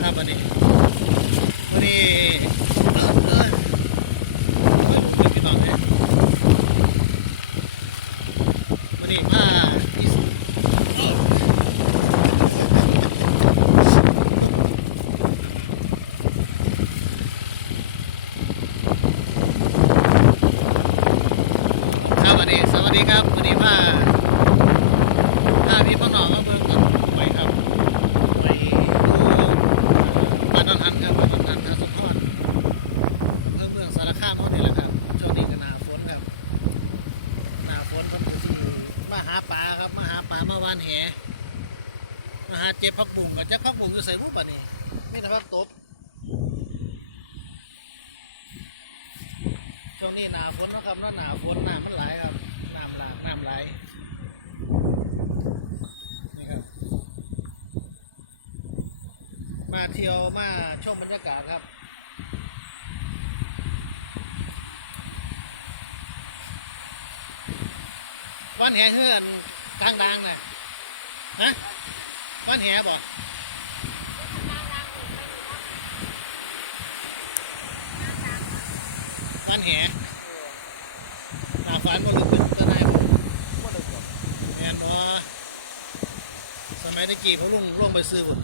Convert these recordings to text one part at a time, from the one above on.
ના બને. અને วงนี้หนาฝนนะครับเนาะหนาฝนน้ำมันไหลครับน้ำหลากน้ำไหลนี่ครับ มาเที่ยวมาชมบรรยากาศครับวันแห่เฮือนทางดังน่ะนะวันแห่บ่ วันแหหน้าฝันบ่ลึกเป็นตะไนบ่บ่ได้บ่แม่นบ่สมัยตะกี้เขาลงลงไปซื้อบ่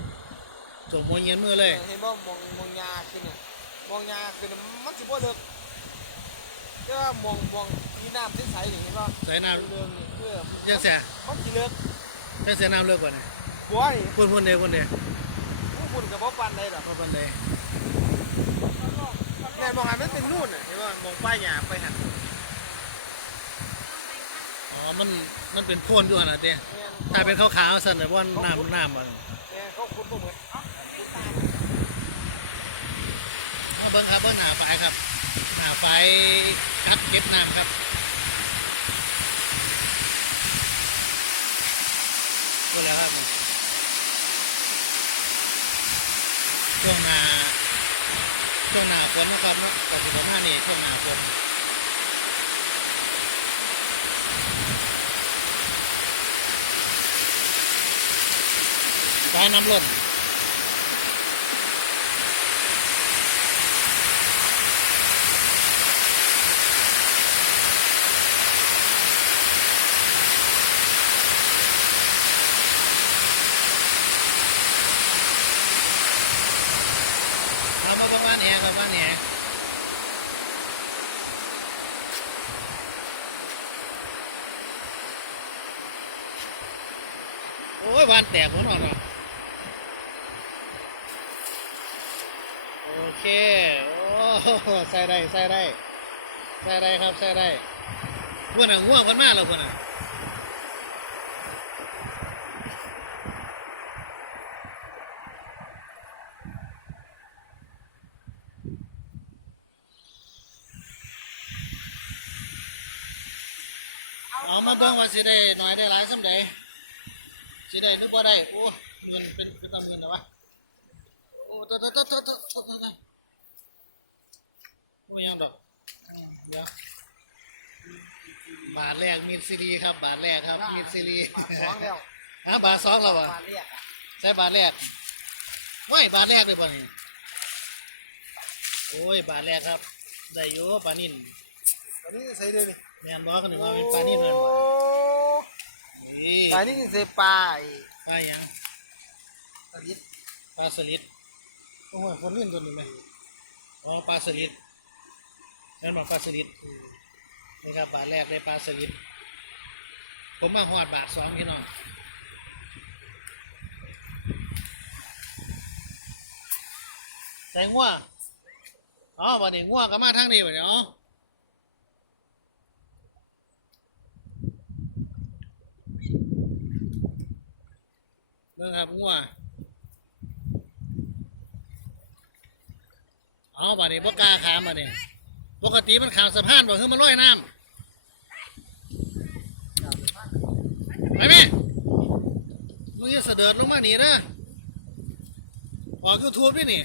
จงมวยเย็นมือเลยเห็นบ่มองมองยาขึ้นเนี่ยมองยาขึ้นน่ะมันสิบ่เลิกแต่ว่ามองมองมีน้ำใสๆนี่เห็นบ่ใส่น้เรื่องนี่คือำยังเสียมันสิเลิกยังเสียน้ำเลิกกว่านี่บ่นี่พุ่นพุ่นเดียวพุ่นเดียวผู้คุณก็บ่ปานใดดอกพุ่นพุ่นเดี ยวแม่นบ่หันมันเป็นนู่นน่ะเห็นบ่มองป้ายยาไปหันอ๋อ มัน มันเป็นโพ่นอยู่ขนาดเดียแม่นถ้าเป็นขาวๆสั่นแต่ว่าน้ำน้ำมันแม่นเขาขุดบ่เหมือนเอ้าเอาเบิ้งครับเบิ้งหนาไฟครับ หนาไฟกัดเก็บน้ำครับก็แล้วครับช่วงหนาช่วงหนา ฝนนะครับเนาะกับสิบห้านี่ช่วงหนาฝนสายน้ำล้น เอามาประมาณแอร์ประมาณแอร์ โอ้ยวานแตกหัวหนอนอะโอเค โอ้ใส่ได้ใส่ได้ใส่ได้ครับใส่ได้พื่อนอะง่วงกันมากแล้วพื่อนอะเอามาเบิ่งว่าสิได้หน่อยได้หลายสำใดีได้หรือบ่ได้โอ้เงินเป็นเป็นตำเงินนะวะโอ้ตตตตตตตโอ้ยังดอกเดี๋ยวบาทแรกมีซีรีครับ บาทแรกครับมีซีรีสองแล้วอะบาทสองแล้วอะใช่บาทแรกไม่บาทแรกเลยบ่นี่โอ้ยบาทแรกครับ ได้อยู่ปานินปานินใส่เลยนี่แมนบอกกันหนึ่งว่าเป็นปานินเลย ปลานี่ใส่ปลาไอ้ปลาหยังสลิดปลาสลิดโอ้โหคนเล่นตัวนี้ไหมอ๋อปลาสลิดนั่นบอกปลาสลิดนี่ครับบาทแรกเลยปลาสลิดผมมาหอดบาทสองพี่น้องแต่งัวอ๋อวันนี้งัวก็มาทางนี้วันนี้อ๋อ เบิ่งครับงัวเอาบ่านี้บ่กล้าขามบ่านี้ปกติมันขามสะพานบ่คือมันลอยน้ำไปแม่มึงอย่าเสด็จลงมาหนีนะออกยูทูบด้วยนี่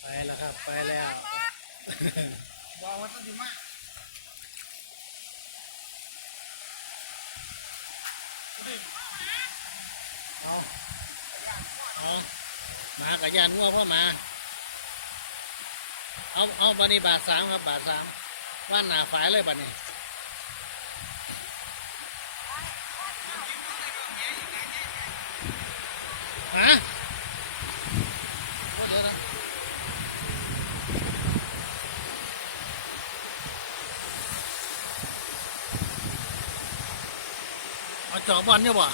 ไปแล้วครับ ไปแล้ว บอกว่าต้องดีมากเอาเอาหมากระยานงัวเพ่อมา เอาเอาบันนี้บาทสามครับ บาทสามว่านหนาฝายเลยบันี้ฮะ บอลเนี่ยบ่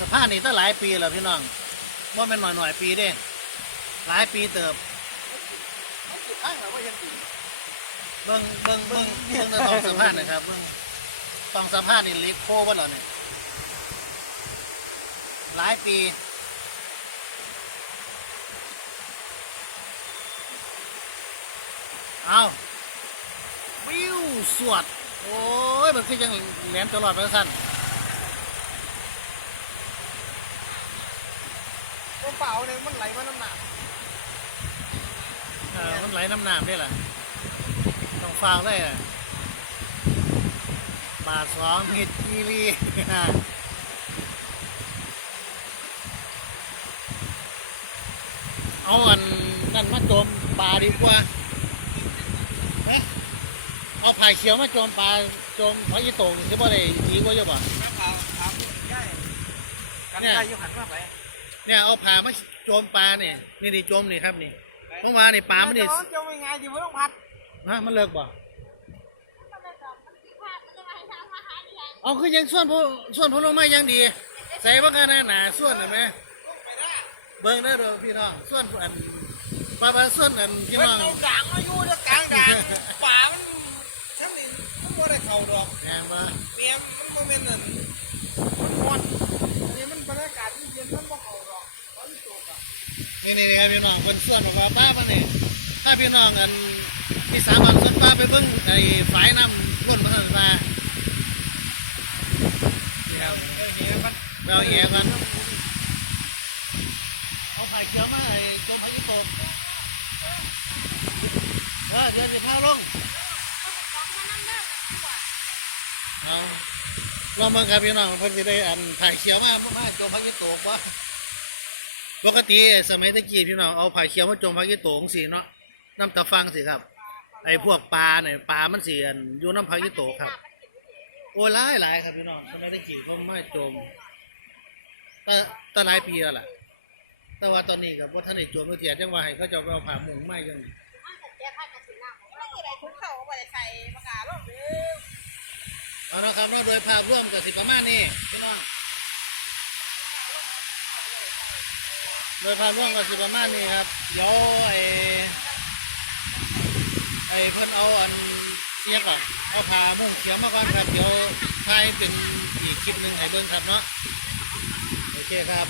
สภาพนี้ตั้งหลายปีแล้วพี่น้องว่าเป็นหน่อยหน่อยปีเด้ หลายปีเติบเราก็ยังเบิ้งเบิ้งเบิ้งเบิ้งตองสัมภาษณ์นะครับเบิ้งตองสัมภาษณ์นี่ลิโคว่าเหรอเนี่ยหลายปี เอาวิวสวด โอ้ย มันคือยังแหลมตลอดไปสั้นต้นเปล่าเนี่ยมันไหลมาน้ำหนักเออมันไหลน้ำหนามด้วยล่ะต้องฟาวเลยอะบาทสองฮิตกีรีเอาอันนั่นมาโจมปลาดีกว่าไหม เอาผ่ายเขียวมาโจมปลาโจมพระยี่โตงจะบ่ได้ดีกว่าเยอะป่ะเปล่าถามย่ายกันย่ยอยู่หันมาไปเนี่ยเอาผ่ามาโจมปลาเนี่ยนี่นี่โจมนี่ครับนี่เมื่อวานนี่ปลามันนี่เจ้าไม่ไงอยู่ไม่ต้องพัดฮะมันเลิกบ่เอาคือยังส่วนพส่วนพลไม้ยังดี ใส่บ้างกันะหนาส่วนเห็นไหมเบิ่งได้เด้อพี่น้องส่วนอันปลาปลาส่วนอันพี่มันน้องเอาด่างมาอยู่เด้อกลางด่างป่ามัน มันบ่ได้เข่าดอกแหมบ่เมียมันก็เป็นนั่นมันร้อนอันนี้มันบรรยากาศที่เย็นมันบ่เข่าดอกตอนนี้ตกอะนี่นี่นี่ครับพี่น้องเป็นส่วนของปลาป้ามันนี่ถ้าพี่น้องอันที่สามารถส่วนปลาไปเบิ่งไอ้ฝายน้ำล้นมาทางมานี่ครับเออเนี่ยมันไปเอาเอียกันเอาไข่เขียวมาไอ้โจมพายุโตกเออเดี๋ยวสิพาลง เอาลองเบิ่งครับพี่น้องเพิ่นสิได้อันไข่เขียวมามาโจมพายุโตกวะปกติสมัยตะกี้พี่น้องเอาไข่เขียวมาโจมพายุโตกสิเนาะน้ำตะฟังสิครับ ไอ้พวกปลาเนี่ยปลามันเสิอันอยู่น้ำพายุโตครับ โอ้หลายหลายครับพี่น้องสมัยตะกี้ผมมาโจมแต่แต่หลายปีแล้วล่ะ แต่ว่าตอนนี้กับว่าท่านไอ้โจมเทียจังว่าให้เขาจะเอาผ่าหมุงมายังเอ เอาละครับเนาะโดยภาพร่วมกับสิประมาณนี้พี่น้องโดยภาพร่วมกับสิประมาณนี้ครับเดี๋ยวไอ้ไอ้เพิ่นเอาอันเสียก่อนเอาพามุ่งเขียวมาก่อนครับเดี๋ยวถ่ายเป็นอีกคลิปหนึ่งให้เบิ่งครับเนาะโอเคครับ